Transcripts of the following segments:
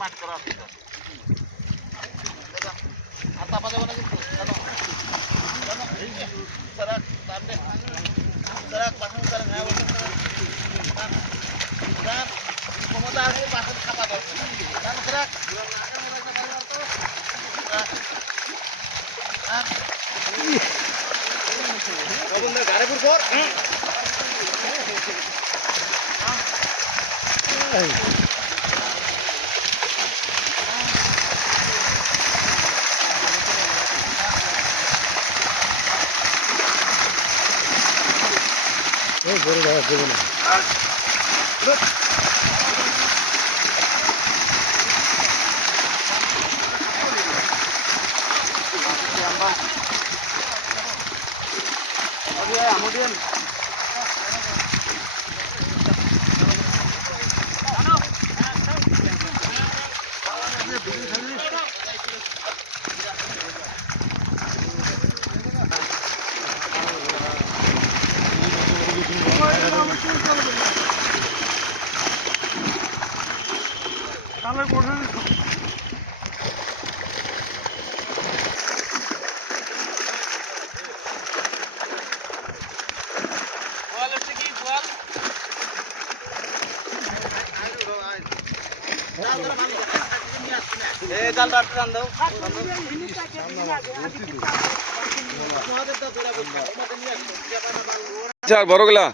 মাটি করা আছে আর চাপা যাবে না কিন্তু ক্ষমতা আছে পাশে চাপা যাবে গাড়িপুর কর বড় দাদা দেবো না আমাদের বড়গুলা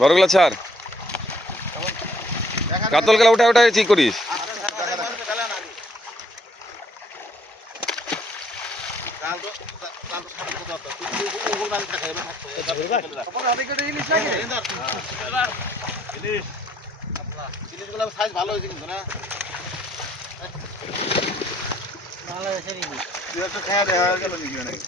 বড়গুলা ছাড় কাতল গেলা উঠা উঠা ঠিক করিস জিনিসগুলো সাইজ ভালো হয়েছে কিন্তু না বাংলাদেশের ইলিশ তুই একটা খাওয়া দেওয়া গেল নাকি নাকি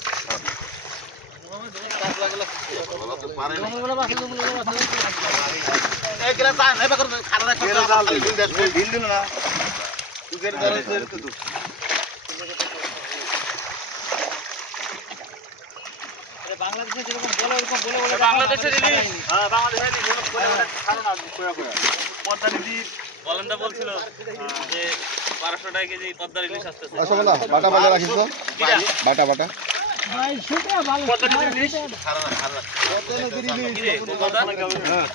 বাংলাদেশের ইলিশ হ্যাঁ বাংলাদেশের ইলিশ পদ্মা নদীর বলেনটা বলছিল যে 1200 টাকা কেজি পদ্মার ইলিশ আসতেছে রসগোল্লা বাটা বাটা রাখিস তো বাটা বাটা ভাই সেটা ভালো পদ্মা নদীর ইলিশ খারাপ খারাপ পদ্মা নদীর ইলিশ রে কোথাটা হ্যাঁ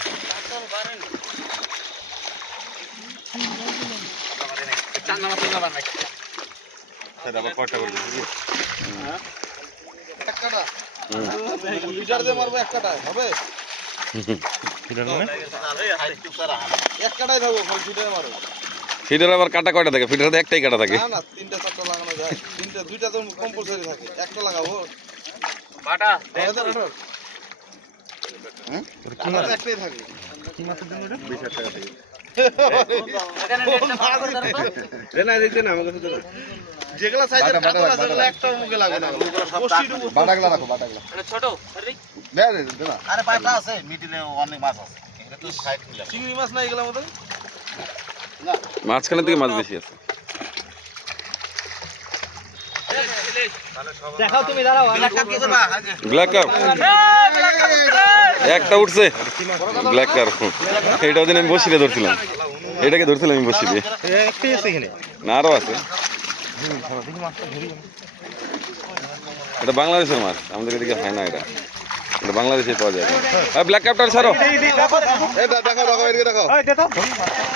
চান্না মাছ না বানাই সেটা আবার কয়টা করে দিবি হ্যাঁ এক কাটা লিটার দিয়ে মারবো এক কাটা হবে ফিডার আবার কাটা কয়টা থাকে ফিডার একটাই কাটা থাকে না তিনটা চারটা লাগানো যায় তিনটা দুইটা তো কম্পালসরি থাকে একটা লাগাবো বাটা হ্যাঁ একটাই থাকে কি মাত্র দিন ওটা 20000 টাকা থাকে এখানে রেনা দিতে না আমাকে তো যেগুলা সাইজের কাটা আছে সেগুলা একটা মুখে লাগে না বাটাগুলা রাখো বাটাগুলা এটা ছোট আরে দে দে না আরে পাইপটা আছে মিডিলে অনেক মাছ আছে এটা তো সাইড মিলা চিংড়ি মাছ না এগুলা মত না মাছখানে থেকে মাছ বেশি আছে দেখাও তুমি দাঁড়াও ব্ল্যাক কাপ কি করবা ব্ল্যাক কাপ একটা উঠছে ব্ল্যাক কাপ এইটা দিন আমি বসিয়ে ধরছিলাম এটাকে ধরছিলাম আমি বসিয়ে দিয়ে একটাই আছে এখানে না আরো আছে এটা বাংলাদেশের মাছ আমাদের এদিকে হয় না এটা এটা বাংলাদেশে পাওয়া যায় ব্ল্যাক কাপটা ছাড়ো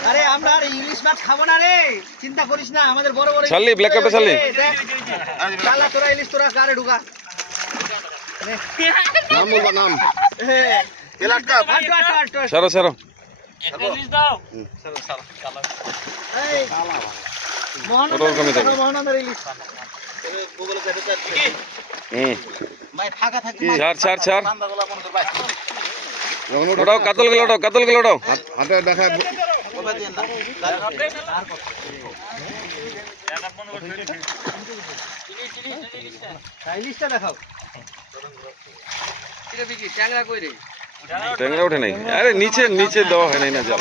আরে আমরা আর ইলিশ মাছ খাবো না রে চিন্তা করিস না আমাদের বড় বড় ছাড়লি ব্ল্যাক কাপটা ছাড়লি শালা তোরা ইলিশ তোরা কারে ঢুকা নাম বলবা নাম ব্ল্যাক কাপ ছাড়ো ছাড়ো ইলিশ দাও ছাড়ো ছাড়ো শালা এই শালা মহানন্দের ইলিশ গুগলে দেখে কি ভাই ফাঁকা থাকে ছাড় ছাড় ছাড় ওটাও কাতল গেল ওটাও হাতে দেখা কবে দেন না চাইনিজটা দেখাও ট্যাংরা ওঠে নাই, আরে নিচে নিচে দেওয়া হয় নাই না জাল।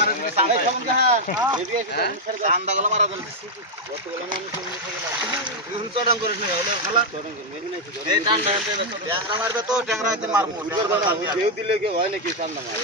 দিলে কেউ হয় নাকি চান্দা মার